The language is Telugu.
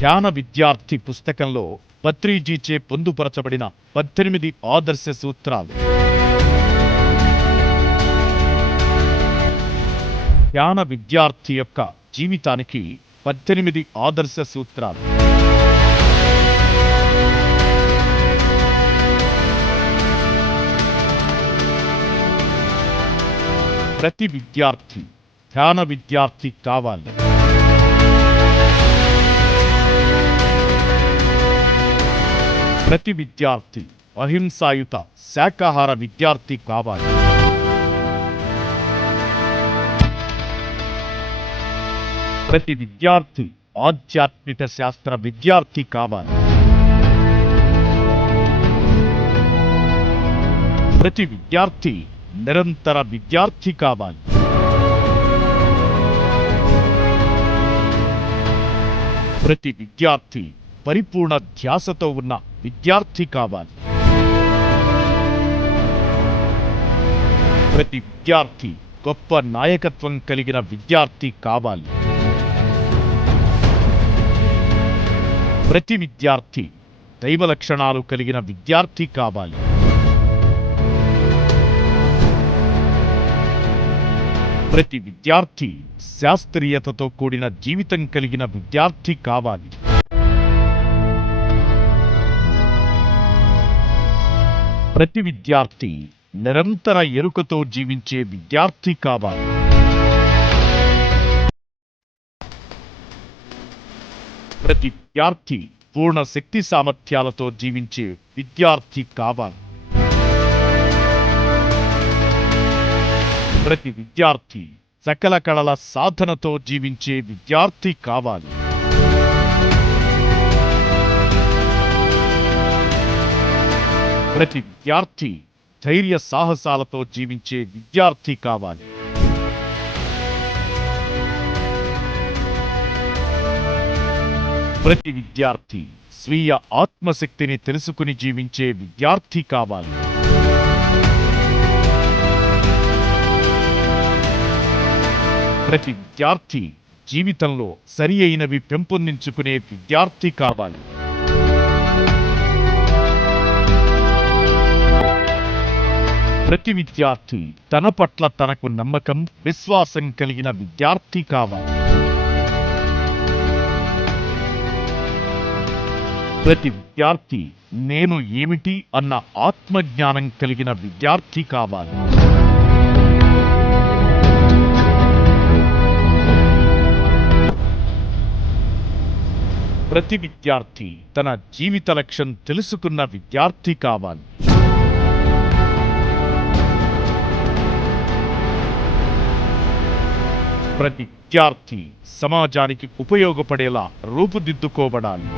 ధ్యాన విద్యార్థి పుస్తకంలో పత్రిజీచే పొందుపరచబడిన 18 ఆదర్శ సూత్రాలు. ధ్యాన విద్యార్థి యొక్క జీవితానికి 18 ఆదర్శ సూత్రాలు. ప్రతి విద్యార్థి ధ్యాన విద్యార్థి కావాలి. ప్రతి విద్యార్థి అహింసాయుత శాకాహార విద్యార్థి కావాలి. ప్రతి విద్యార్థి ఆధ్యాత్మిక శాస్త్ర విద్యార్థి కావాలి. ప్రతి విద్యార్థి నిరంతర విద్యార్థి కావాలి. ప్రతి విద్యార్థి పరిపూర్ణ ధ్యాసతో ఉన్న విద్యార్థి కావాలి. ప్రతి విద్యార్థి గొప్ప నాయకత్వం కలిగిన విద్యార్థి కావాలి. ప్రతి విద్యార్థి దైవ లక్షణాలు కలిగిన విద్యార్థి కావాలి. ప్రతి విద్యార్థి శాస్త్రీయతతో కూడిన జీవితం కలిగిన విద్యార్థి కావాలి. ప్రతి విద్యార్థి నిరంతర ఎరుకతో జీవించే విద్యార్థి కావాలి. ప్రతి విద్యార్థి పూర్ణ శక్తి సామర్థ్యాలతో జీవించే విద్యార్థి కావాలి. ప్రతి విద్యార్థి సకల కళల సాధనతో జీవించే విద్యార్థి కావాలి. ప్రతి విద్యార్థి ధైర్య సాహసాలతో జీవించే విద్యార్థి కావాలి. ప్రతి విద్యార్థి స్వీయ ఆత్మశక్తిని తెలుసుకుని జీవించే విద్యార్థి కావాలి. ప్రతి విద్యార్థి జీవితంలో సరి అయినవి పెంపొందించుకునే విద్యార్థి కావాలి. ప్రతి విద్యార్థి తన పట్ల తనకు నమ్మకం, విశ్వాసం కలిగిన విద్యార్థి కావాలి. ప్రతి విద్యార్థి నేను ఏమిటి అన్న ఆత్మజ్ఞానం కలిగిన విద్యార్థి కావాలి. ప్రతి విద్యార్థి తన జీవిత లక్ష్యం తెలుసుకున్న విద్యార్థి కావాలి. ప్రతి విద్యార్థి సమాజానికి ఉపయోగపడేలా రూపుదిద్దుకోబడాలి.